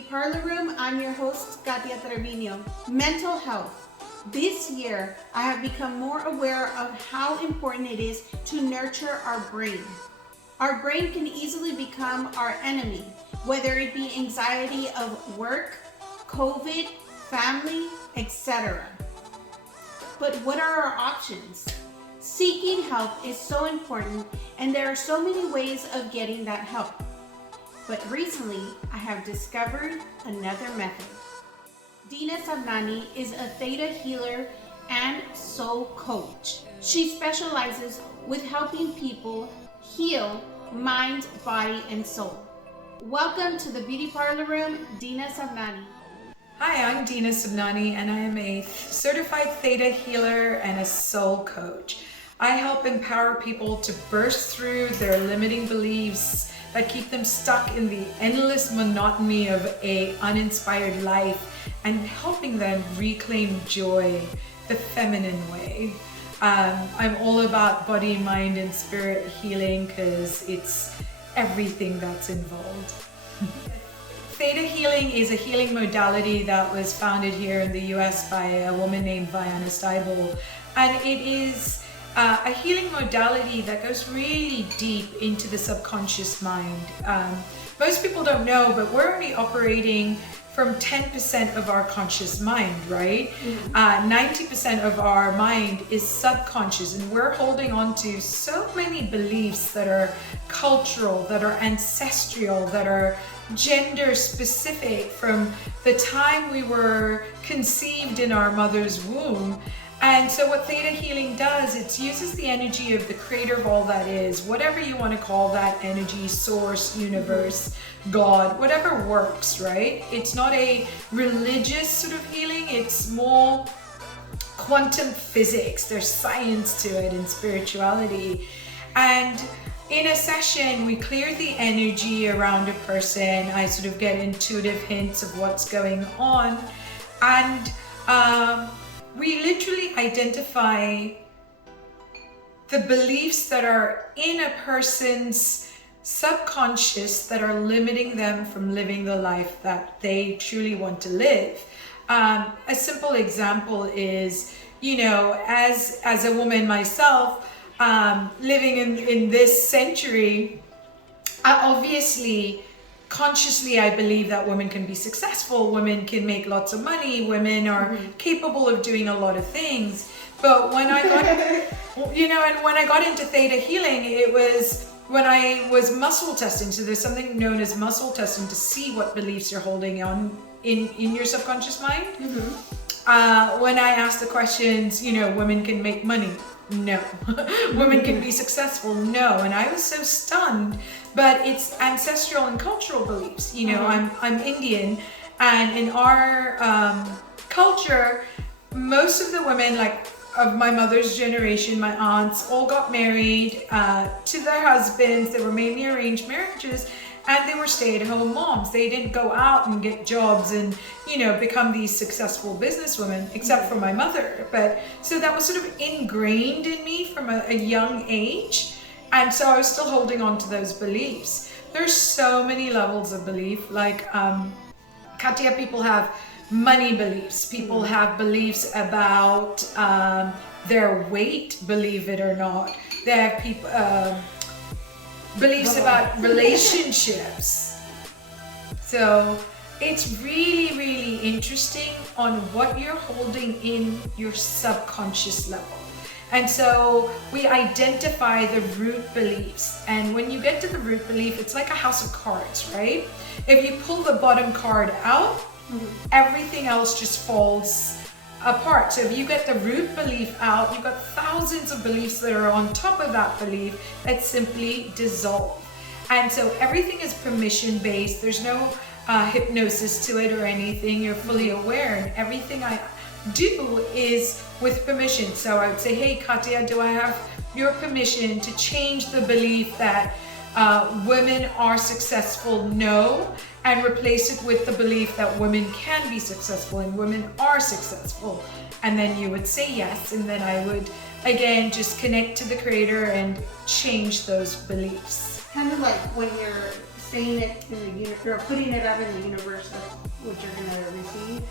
Beauty Parlor Room. I'm your host, Katia Trevino. Mental health. This year, I have become more aware of how important it is to nurture our brain. Our brain can easily become our enemy, whether it be anxiety of work, COVID, family, etc. But what are our options? Seeking help is so important, and there are so many ways of getting that help. But recently, I have discovered another method. Dina Sabnani is a theta healer and soul coach. She specializes with helping people heal mind, body, and soul. Welcome to the Beauty Parlor Room, Dina Sabnani. Hi, I'm Dina Sabnani, and I am a certified theta healer and a soul coach. I help empower people to burst through their limiting beliefs that keep them stuck in the endless monotony of an uninspired life and helping them reclaim joy the feminine way. I'm all about body, mind, and spirit healing because it's everything that's involved. Theta healing is a healing modality that was founded here in the US by a woman named Vianna Steibel, and it is a healing modality that goes really deep into the subconscious mind. Most people don't know, but we're only operating from 10% of our conscious mind, right? 90% of our mind is subconscious, and we're holding on to so many beliefs that are cultural, that are ancestral, that are gender specific from the time we were conceived in our mother's womb. And so what theta healing does, it uses the energy of the creator of all that is, whatever you want to call that energy, source, universe, God, whatever works, right? It's not a religious sort of healing, it's more quantum physics. There's science to it and spirituality. And in a session, we clear the energy around a person. I sort of get intuitive hints of what's going on. And we literally identify the beliefs that are in a person's subconscious that are limiting them from living the life that they truly want to live. A simple example is, you know, as a woman myself, living in this century, obviously, consciously, I believe that women can be successful, women can make lots of money, women are capable of doing a lot of things. But when I got, and when I got into theta healing, it was when I was muscle testing. So there's something known as muscle testing to see what beliefs you're holding on in your subconscious mind. When I asked the questions, women can make money. No. Women can be successful. No. And I was so stunned, but it's ancestral and cultural beliefs. I'm Indian, and in our culture, most of the women, like of my mother's generation, my aunts, all got married to their husbands. They were mainly arranged marriages, and they were stay-at-home moms. They didn't go out and get jobs and, become these successful businesswomen, except for my mother. But so that was sort of ingrained in me from a young age. And so I was still holding on to those beliefs. There's so many levels of belief. Like, Katia, people have money beliefs. People have beliefs about their weight, believe it or not. They have people... beliefs about relationships. So it's really, really interesting on what you're holding in your subconscious level. And so we identify the root beliefs. And when you get to the root belief, it's like a house of cards, right? If you pull the bottom card out, everything else just falls apart. So if you get the root belief out, you've got thousands of beliefs that are on top of that belief that simply dissolve. And so everything is permission based. There's no hypnosis to it or anything. You're fully aware, and everything I do is with permission. So I would say, hey Katia, do I have your permission to change the belief that women are successful? No. And replace it with the belief that women can be successful and women are successful. And then you would say yes, and then I would again just connect to the creator and change those beliefs. Kind of like when you're saying it in the universe, or putting it out in the universe of what you're gonna receive.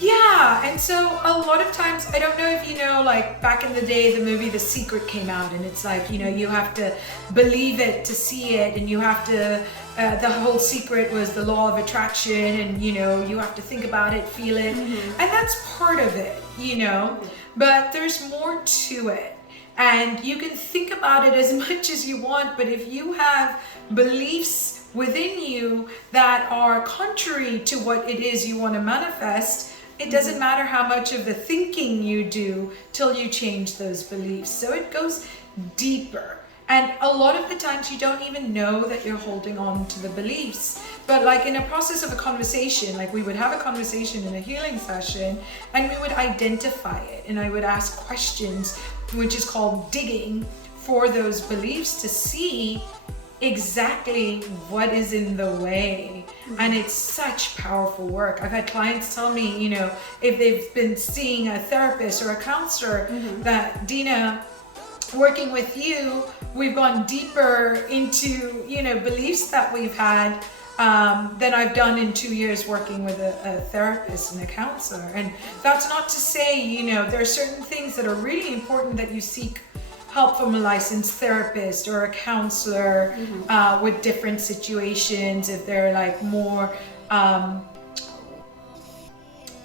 Yeah, and so a lot of times, I don't know if you know, like back in the day, the movie The Secret came out, and it's like, you know, you have to believe it to see it, and you have to, the whole secret was the law of attraction, and you know, you have to think about it, feel it, and that's part of it, you know, but there's more to it. And you can think about it as much as you want, but if you have beliefs within you that are contrary to what it is you want to manifest, it doesn't matter how much of the thinking you do till you change those beliefs. So it goes deeper. And a lot of the times you don't even know that you're holding on to the beliefs. But like in a process of a conversation, like we would have a conversation in a healing session and we would identify it. And I would ask questions, which is called digging, for those beliefs to see exactly what is in the way. And it's such powerful work. I've had clients tell me, you know, if they've been seeing a therapist or a counselor, that Dina, working with you, we've gone deeper into, you know, beliefs that we've had than I've done in 2 years working with a therapist and a counselor. And that's not to say, you know, there are certain things that are really important that you seek help from a licensed therapist or a counselor with different situations, if they're like more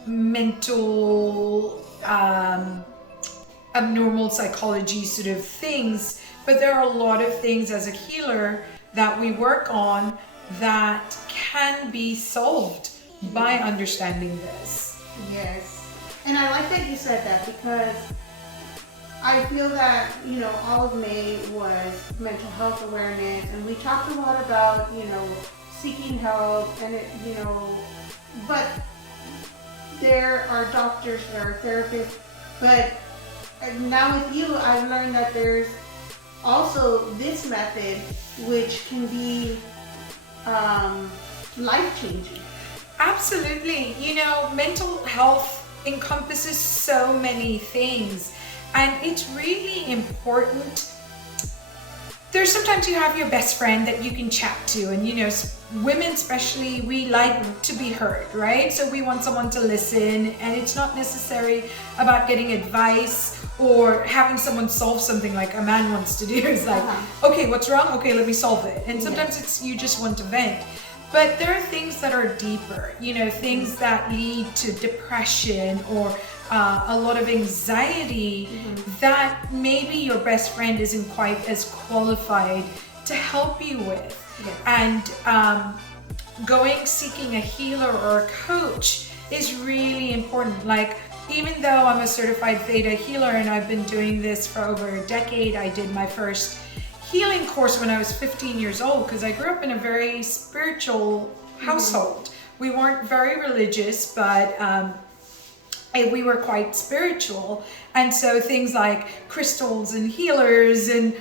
mental, abnormal psychology sort of things. But there are a lot of things as a healer that we work on that can be solved by understanding this. Yes. And I like that you said that, because I feel that, you know, all of May was mental health awareness, and we talked a lot about, you know, seeking help, and it, you know, but there are doctors, there are therapists, but now with you, I've learned that there's also this method which can be life-changing. Absolutely. You know, mental health encompasses so many things. And it's really important. There's sometimes you have your best friend that you can chat to, and you know, women especially, we like to be heard, right? So we want someone to listen, and it's not necessary about getting advice or having someone solve something like a man wants to do. It's like, okay, what's wrong? Okay, let me solve it. And sometimes it's you just want to vent. But there are things that are deeper, you know, things that lead to depression or a lot of anxiety that maybe your best friend isn't quite as qualified to help you with. And seeking a healer or a coach is really important. Like, even though I'm a certified Theta healer and I've been doing this for over a decade, I did my first healing course when I was 15 years old, because I grew up in a very spiritual household. We weren't very religious, but we were quite spiritual. And so things like crystals and healers and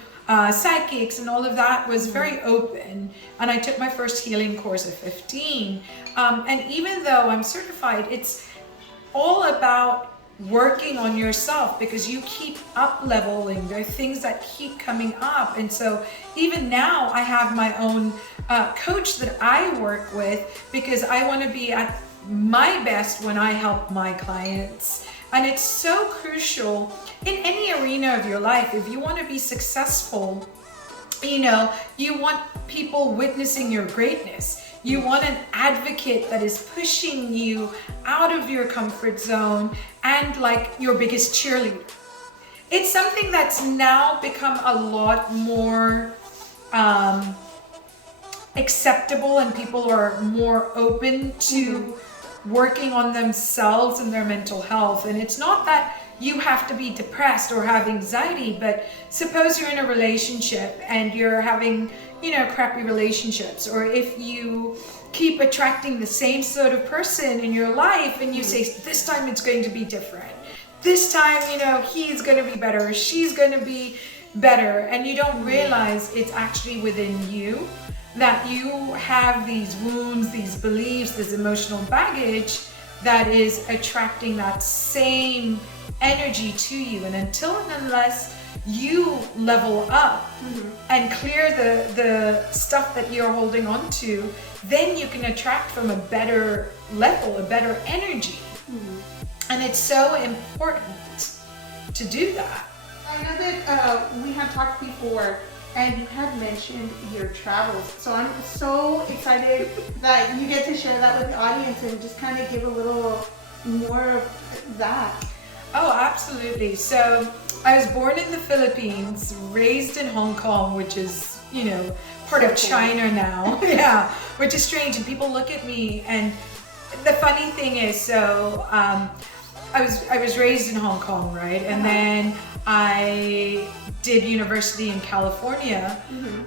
psychics and all of that was very open. And I took my first healing course at 15. And even though I'm certified, it's all about working on yourself, because you keep up leveling. There are things that keep coming up. And so even now I have my own coach that I work with, because I want to be at my best when I help my clients. And it's so crucial in any arena of your life. If you want to be successful, you know, you want people witnessing your greatness. You want an advocate that is pushing you out of your comfort zone and like your biggest cheerleader. It's something that's now become a lot more acceptable, and people are more open to working on themselves and their mental health. And it's not that you have to be depressed or have anxiety, but suppose you're in a relationship and you're having, you know, crappy relationships, or if you keep attracting the same sort of person in your life and you say, this time it's going to be different. This time, you know, he's going to be better, she's going to be better. And you don't realize it's actually within you, that you have these wounds, these beliefs, this emotional baggage that is attracting that same energy to you. And until and unless you level up and clear the stuff that you're holding on to, then you can attract from a better level, a better energy. And it's so important to do that. I know that we had talked before and you had mentioned your travels. So I'm so excited that you get to share that with the audience and just kind of give a little more of that. Oh, absolutely. So I was born in the Philippines, raised in Hong Kong, which is, you know, part of China now. Yeah, which is strange. And people look at me, and the funny thing is, so I was raised in Hong Kong, right? And then I did university in California.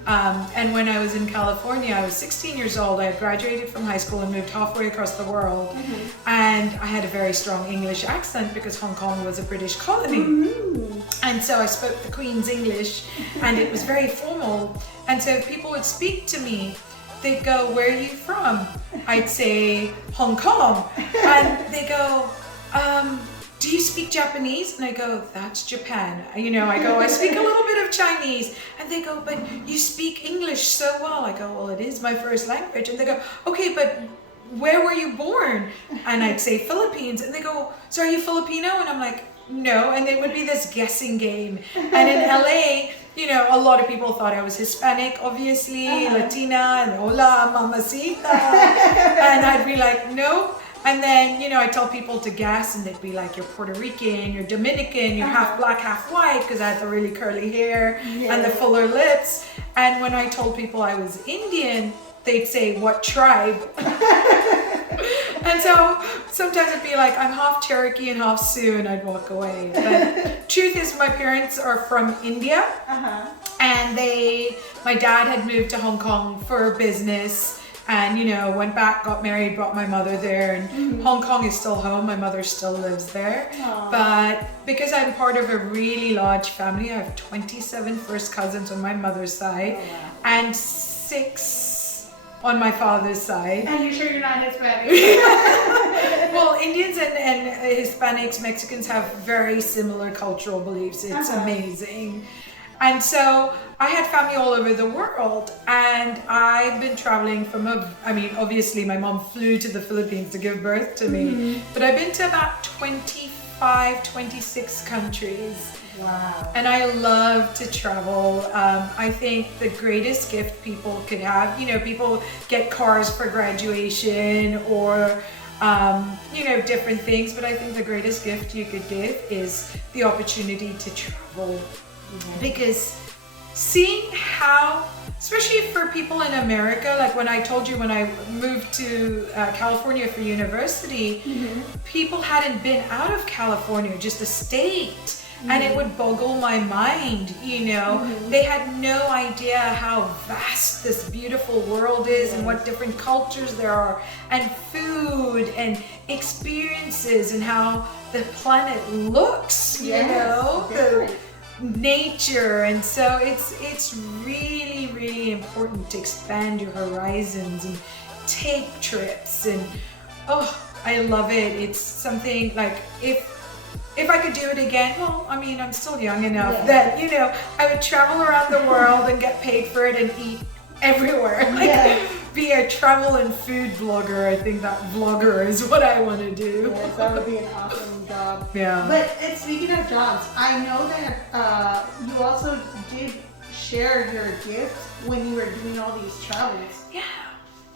And when I was in California, I was 16 years old. I had graduated from high school and moved halfway across the world. And I had a very strong English accent because Hong Kong was a British colony. And so I spoke the Queen's English, and it was very formal. And so if people would speak to me, they'd go, "Where are you from?" I'd say, "Hong Kong." And they go, "Do you speak Japanese?" And I go, "That's Japan." You know, I go, "I speak a little bit of Chinese." And they go, "But you speak English so well." I go, "Well, it is my first language." And they go, "Okay, but where were you born?" And I'd say Philippines. And they go, "So are you Filipino?" And I'm like, "No." And it would be this guessing game. And in LA, you know, a lot of people thought I was Hispanic, obviously, Latina, and hola, mamacita. And I'd be like, "Nope." And then, you know, I tell people to guess, and they'd be like, "You're Puerto Rican, you're Dominican, you're half black, half white," because I had the really curly hair and the fuller lips. And when I told people I was Indian, they'd say, "What tribe?" And so sometimes it'd be like, "I'm half Cherokee and half Sioux," and I'd walk away. But truth is, my parents are from India, and my dad had moved to Hong Kong for business. And, you know, went back, got married, brought my mother there, and Hong Kong is still home. My mother still lives there. But because I'm part of a really large family, I have 27 first cousins on my mother's side and 6 on my father's side. And you're sure you're not Hispanic? Well, Indians and Hispanics, Mexicans have very similar cultural beliefs. It's amazing. And so I had family all over the world, and I've been traveling obviously my mom flew to the Philippines to give birth to me, but I've been to about 25, 26 countries. Wow. And I love to travel. I think the greatest gift people could have, you know, people get cars for graduation or, you know, different things, but I think the greatest gift you could give is the opportunity to travel. Because seeing how, especially for people in America, like when I told you when I moved to California for university, people hadn't been out of California, just the state. And it would boggle my mind, you know. They had no idea how vast this beautiful world is and what different cultures there are, and food and experiences, and how the planet looks, you know. Nature. And so it's really, really important to expand your horizons and take trips. And I love it. It's something like, if I could do it again, well, I mean, I'm still young enough that, you know, I would travel around the world and get paid for it and eat everywhere. Be a travel and food blogger. I think that vlogger is what I want to do. Yes, that would be an awesome job. Yeah. But speaking of jobs, I know that you also did share your gifts when you were doing all these travels.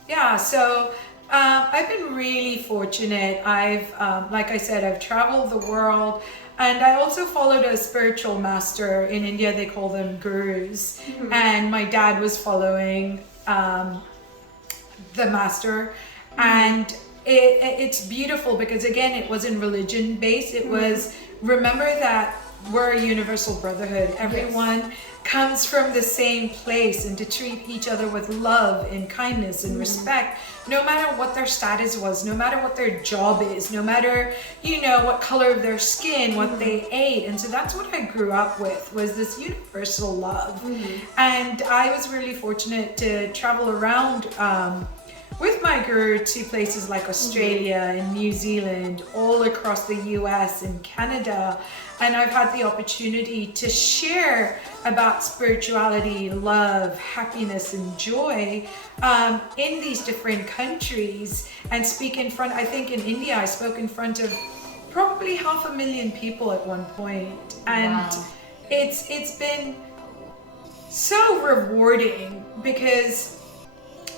Yeah. So I've been really fortunate. I've, like I said, I've traveled the world. And I also followed a spiritual master in India. They call them gurus. And my dad was following the master. And it's beautiful because, again, it wasn't religion based. It was, remember that we're a universal brotherhood. Everyone comes from the same place, and to treat each other with love and kindness and respect, no matter what their status was, no matter what their job is, no matter, you know, what color of their skin, what they ate. And so that's what I grew up with, was this universal love. And I was really fortunate to travel around with my guru to places like Australia and New Zealand, all across the US and Canada. And I've had the opportunity to share about spirituality, love, happiness, and joy in these different countries, and speak in front, I think in India, I spoke in front of probably 500,000 people at one point. And Wow. it's been so rewarding, because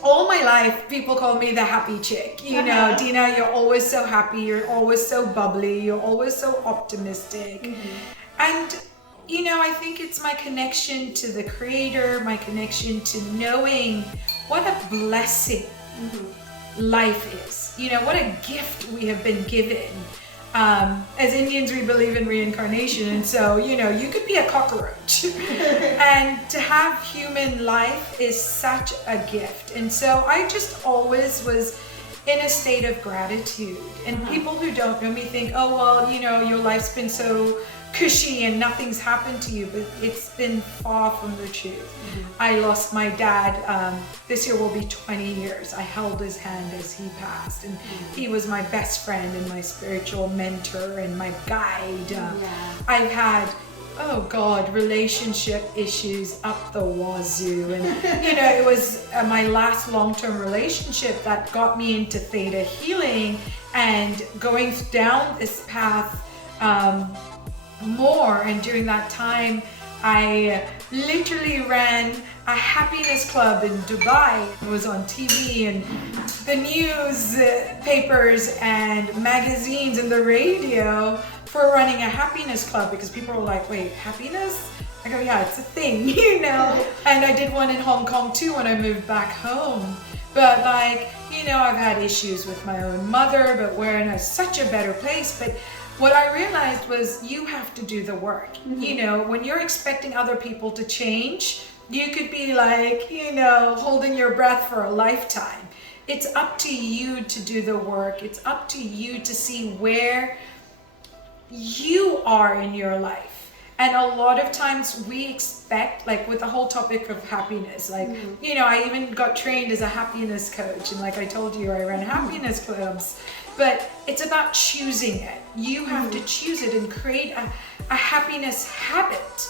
all my life people call me the happy chick. You know, Dina, you're always so happy, you're always so bubbly, you're always so optimistic. And you know, I think it's my connection to the Creator, my connection to knowing what a blessing life is. You know, what a gift we have been given. As Indians, we believe in reincarnation, and so, you know, you could be a cockroach. And to have human life is such a gift. And so I just always was in a state of gratitude. And people who don't know me think, oh, well, you know, your life's been so cushy and nothing's happened to you, but it's been far from the truth. I lost my dad, this year will be 20 years. I held his hand as he passed, and he was my best friend and my spiritual mentor and my guide. I've had, oh God, relationship issues up the wazoo. And you know, it was my last long-term relationship that got me into Theta healing and going down this path more. And during that time, I literally ran a happiness club in Dubai. It was on TV and the newspapers and magazines and the radio for running a happiness club, because people were like, wait, happiness? I go, yeah, it's a thing, you know? And I did one in Hong Kong too when I moved back home. But like, you know, I've had issues with my own mother, but we're in such a better place. But what I realized was you have to do the work. You know, when you're expecting other people to change, you could be like, you know, holding your breath for a lifetime. It's up to you to do the work. It's up to you to see where you are in your life. And a lot of times we expect, like with the whole topic of happiness, like, you know, I even got trained as a happiness coach. And like I told you, I ran happiness clubs. But it's about choosing it. You have to choose it and create a happiness habit,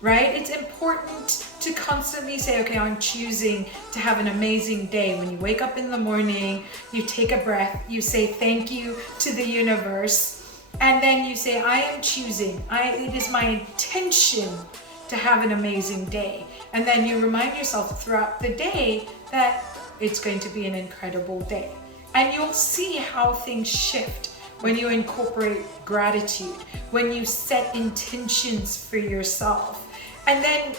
right? It's important to constantly say, okay, I'm choosing to have an amazing day. When you wake up in the morning, you take a breath, you say thank you to the universe, and then you say, I am choosing. It is my intention to have an amazing day. And then you remind yourself throughout the day that it's going to be an incredible day. And you'll see how things shift when you incorporate gratitude, when you set intentions for yourself. And then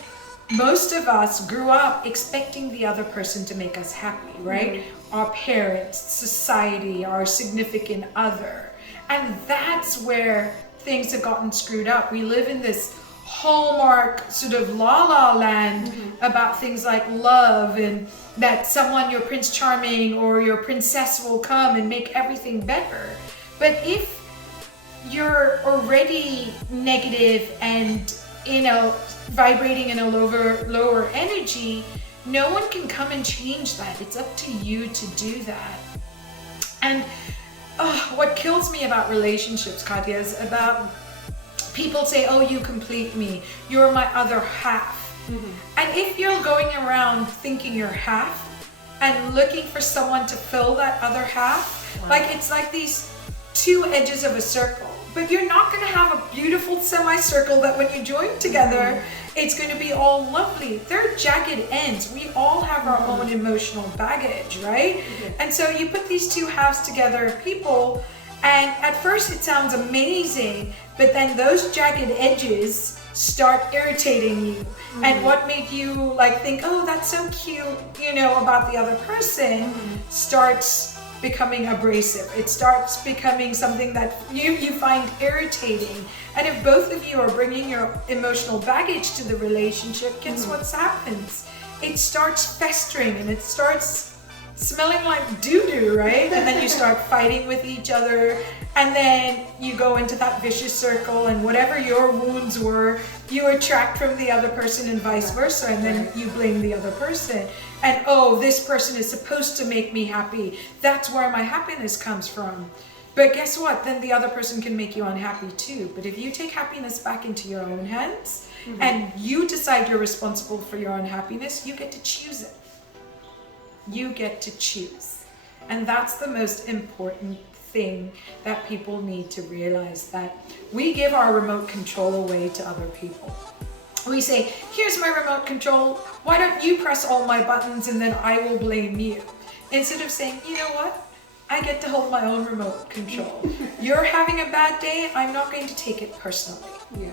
most of us grew up expecting the other person to make us happy, right? Our parents, society, our significant other. And that's where things have gotten screwed up. We live in this hallmark sort of la-la land about things like love, and that someone, your Prince Charming or your princess, will come and make everything better. But if you're already negative and, you know, vibrating in a lower energy, no one can come and change that. It's up to you to do that. And what kills me about relationships, Katya, is about people say, oh, you complete me, you're my other half. And if you're going around thinking you're half and looking for someone to fill that other half, like it's like these two edges of a circle, but you're not going to have a beautiful semicircle that when you join together, it's going to be all lovely. They're jagged ends. We all have our own emotional baggage, right? And so you put these two halves together, people, and at first it sounds amazing, but then those jagged edges start irritating you. And what made you like think, oh, that's so cute, you know, about the other person, starts becoming abrasive. It starts becoming something that you find irritating. And if both of you are bringing your emotional baggage to the relationship, guess what happens? It starts festering and it starts smelling like doo-doo, right? And then you start fighting with each other, and then you go into that vicious circle, and whatever your wounds were, you attract from the other person and vice versa, and then you blame the other person. And oh, this person is supposed to make me happy. That's where my happiness comes from. But guess what? Then the other person can make you unhappy too. But if you take happiness back into your own hands and you decide you're responsible for your own happiness, you get to choose it. You get to choose. And that's the most important thing that people need to realize, that we give our remote control away to other people. We say, here's my remote control. Why don't you press all my buttons and then I will blame you? Instead of saying, you know what? I get to hold my own remote control. You're having a bad day. I'm not going to take it personally. Yeah.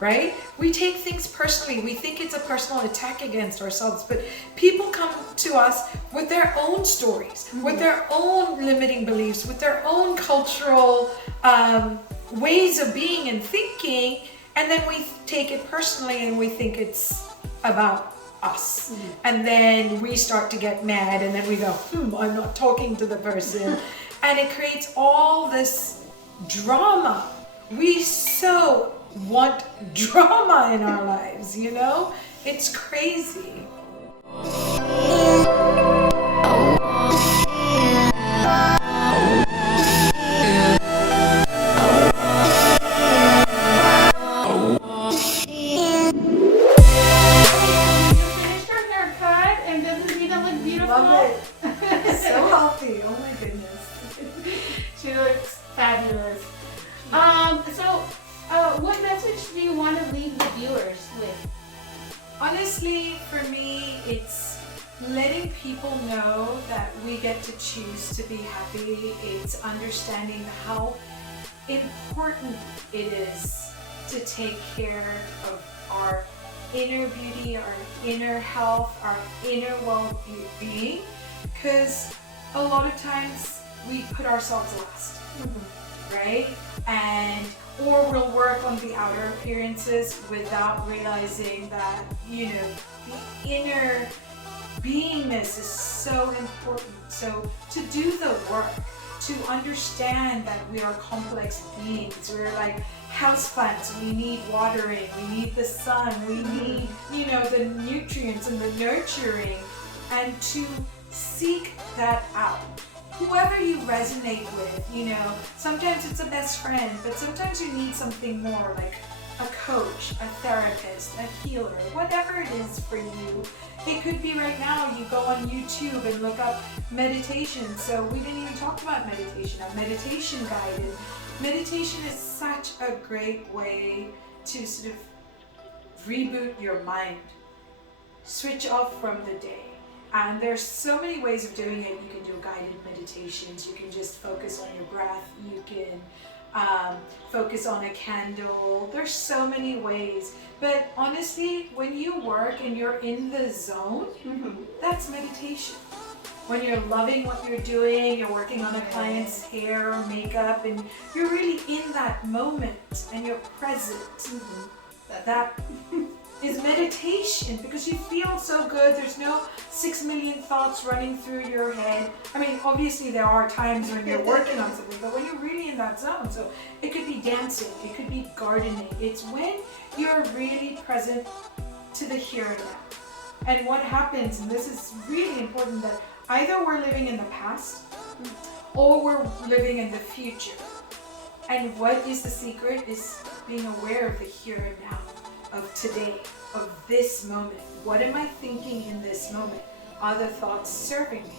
Right? We take things personally. We think it's a personal attack against ourselves, but people come to us with their own stories, with their own limiting beliefs, with their own cultural ways of being and thinking, and then we take it personally and we think it's about us. And then we start to get mad, and then we go, I'm not talking to the person. And it creates all this drama. We so want drama in our lives, you know? It's crazy. Love it. So healthy. Oh my goodness. She looks fabulous. What message do you want to leave the viewers with? Honestly, for me, it's letting people know that we get to choose to be happy. It's understanding how important it is to take care of our inner beauty, our inner health, our inner well-being, because a lot of times we put ourselves last, right? Or we'll work on the outer appearances without realizing that, you know, the inner beingness is so important. So to do the work, to understand that we are complex beings, we're like houseplants, we need watering, we need the sun, we need, you know, the nutrients and the nurturing, and to seek that out. Whoever you resonate with, you know, sometimes it's a best friend, but sometimes you need something more, like a coach, a therapist, a healer, whatever it is for you. It could be right now you go on YouTube and look up meditation. So we didn't even talk about meditation, a meditation guide. And meditation is such a great way to sort of reboot your mind, switch off from the day. And there's so many ways of doing it. You can do guided meditations. You can just focus on your breath. You can focus on a candle. There's so many ways. But honestly, when you work and you're in the zone, that's meditation. When you're loving what you're doing, you're working on a client's hair or makeup, and you're really in that moment and you're present. That is meditation, because you feel so good. There's no 6 million thoughts running through your head. I mean, obviously there are times when you're working on something, but when you're really in that zone, so it could be dancing, it could be gardening. It's when you're really present to the here and now. And what happens, and this is really important, that either we're living in the past or we're living in the future. And what is the secret is being aware of the here and now, of today, of this moment. What am I thinking in this moment? Are the thoughts serving me?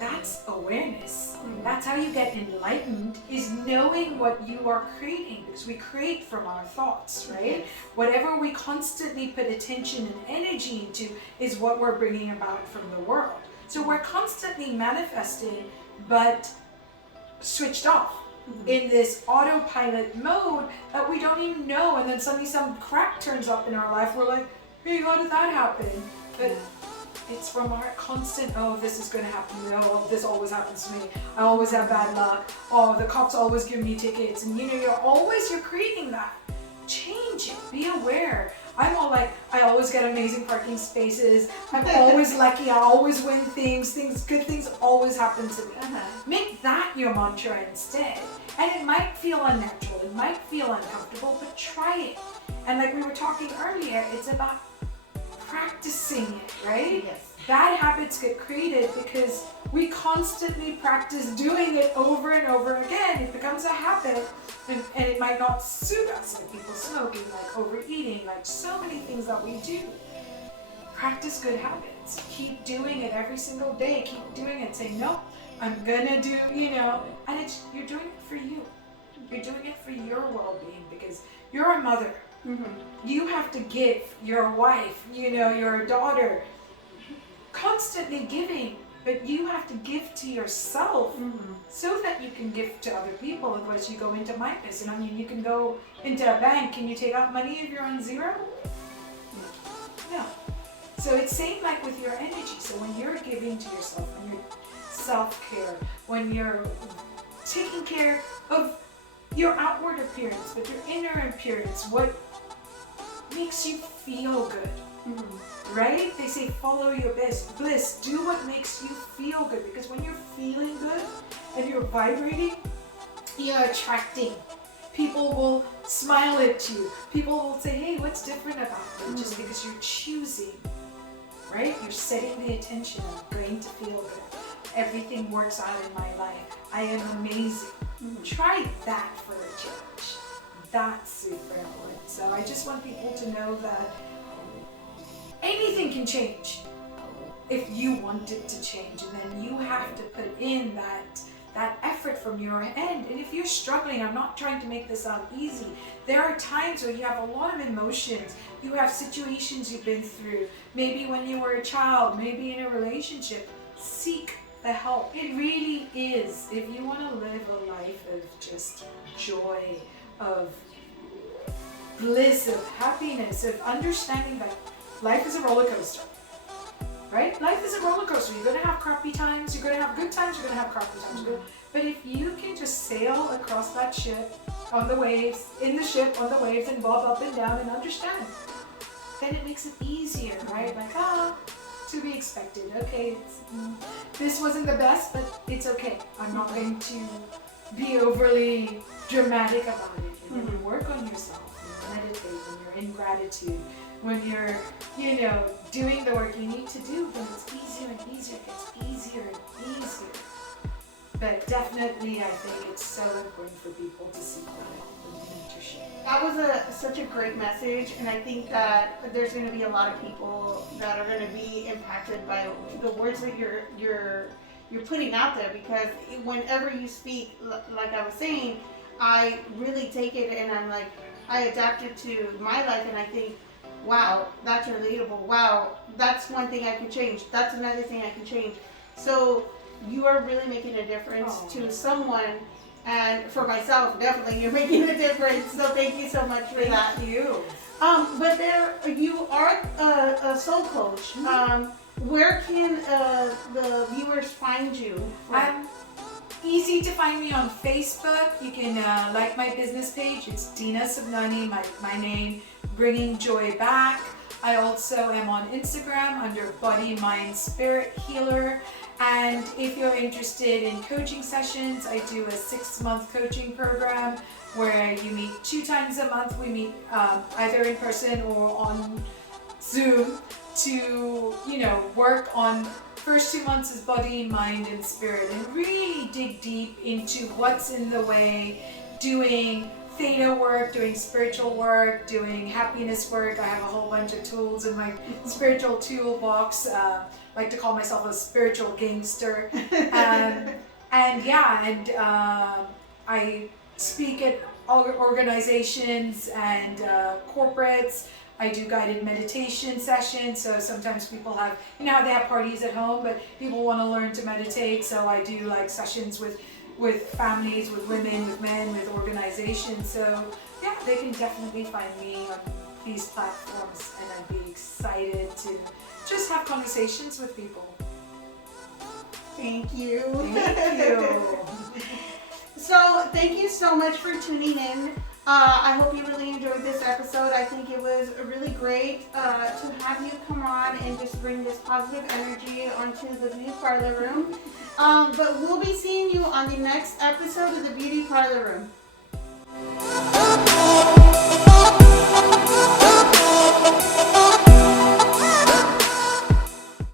That's awareness. That's how you get enlightened, is knowing what you are creating, because we create from our thoughts, right? Whatever we constantly put attention and energy into is what we're bringing about from the world. So we're constantly manifesting, but switched off. In this autopilot mode that we don't even know, and then suddenly some crap turns up in our life. We're like, hey, how did that happen? But it's from our constant, oh, this is going to happen. Oh, this always happens to me. I always have bad luck. Oh, the cops always give me tickets. And you know, you're creating that. Change it. Be aware. I'm all like, I always get amazing parking spaces. I'm always lucky. I always win things. Good things always happen to me. Make that your mantra instead. And it might feel unnatural. It might feel uncomfortable, but try it. And like we were talking earlier, it's about practicing it, right? Yes. Bad habits get created because we constantly practice doing it over and over again. It becomes a habit, and it might not suit us, like people smoking, like overeating, like so many things that we do. Practice good habits. Keep doing it every single day. Keep doing it. Say, no, I'm gonna do, and you're doing it for you. You're doing it for your well-being because you're a mother. You have to give your wife, your daughter, constantly giving, but you have to give to yourself so that you can give to other people. Otherwise you go into minus. You can go into a bank. Can you take out money if you're on zero? No. So it's same like with your energy. So when you're giving to yourself, when you're self-care, when you're taking care of your outward appearance, but your inner appearance, what makes you feel good, right? They say follow your bliss. Do what makes you feel good, because when you're feeling good and you're vibrating, you're attracting. People will smile at you. People will say, hey, what's different about you? Just because you're choosing, right? You're setting the attention. I'm going to feel good. Everything works out in my life. I am amazing. Try that for a change. That's super important. So I just want people to know that anything can change if you want it to change, and then you have to put in that effort from your end. And if you're struggling, I'm not trying to make this sound easy. There are times where you have a lot of emotions. You have situations you've been through. Maybe when you were a child, maybe in a relationship. Seek the help. It really is. If you want to live a life of just joy, of bliss, of happiness, of understanding that life is a roller coaster, right? Life is a roller coaster. You're going to have crappy times. You're going to have good times. You're going to have crappy times. But if you can just sail across that ship on the waves, in the ship on the waves, and bob up and down and understand, then it makes it easier, right? Like, to be expected. Okay, this wasn't the best, but it's okay. I'm not going to be overly dramatic about it. And you work on yourself, you meditate, when you're in gratitude, when you're, doing the work you need to do, then it's easier and easier. It gets easier and easier. But definitely, I think it's so important for people to seek that help and mentorship. That was such a great message, and I think that there's going to be a lot of people that are going to be impacted by the words that you're putting out there, because whenever you speak, like I was saying, I really take it and I'm like, I adapt it to my life, and I think, wow, that's relatable. Wow, that's one thing I can change. That's another thing I can change. So you are really making a difference to someone. And for myself, definitely, you're making a difference. So thank you so much for that. Thank you. But you are a soul coach. Where can the viewers find you? Easy to find me on Facebook. You can like my business page. It's Dina Sabnani, my name, Bringing Joy Back. I also am on Instagram under Body, Mind, Spirit Healer. And if you're interested in coaching sessions, I do a 6-month coaching program where you meet 2 times a month. We meet either in person or on Zoom to, work on first 2 months is body, mind, and spirit, and really dig deep into what's in the way, doing theta work, doing spiritual work, doing happiness work. I have a whole bunch of tools in my spiritual toolbox. Like to call myself a spiritual gangster. I speak at organizations and corporates. I do guided meditation sessions, so sometimes people have, they have parties at home, but people want to learn to meditate, so I do like sessions with families, with women, with men, with organizations. So yeah, they can definitely find me on these platforms, and I'd be excited to just have conversations with people. Thank you. Thank you. So thank you so much for tuning in. I hope you really enjoyed this episode. I think it was really great to have you come on and just bring this positive energy onto the beauty parlor room. But we'll be seeing you on the next episode of the Beauty Parlor Room.